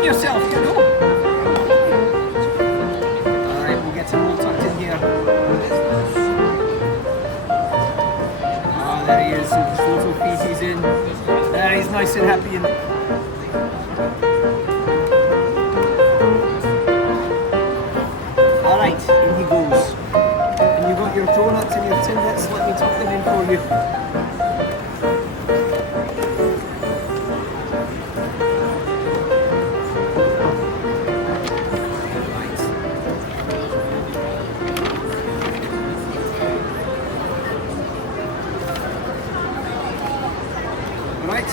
Calm yourself, you know. Alright, we'll get him all tucked in here. Ah, there he is, with his little Peeces in. There, he's nice and happy. Alright, in he goes. And you've got your donuts and your Timbits, let me tuck them in for you. Right,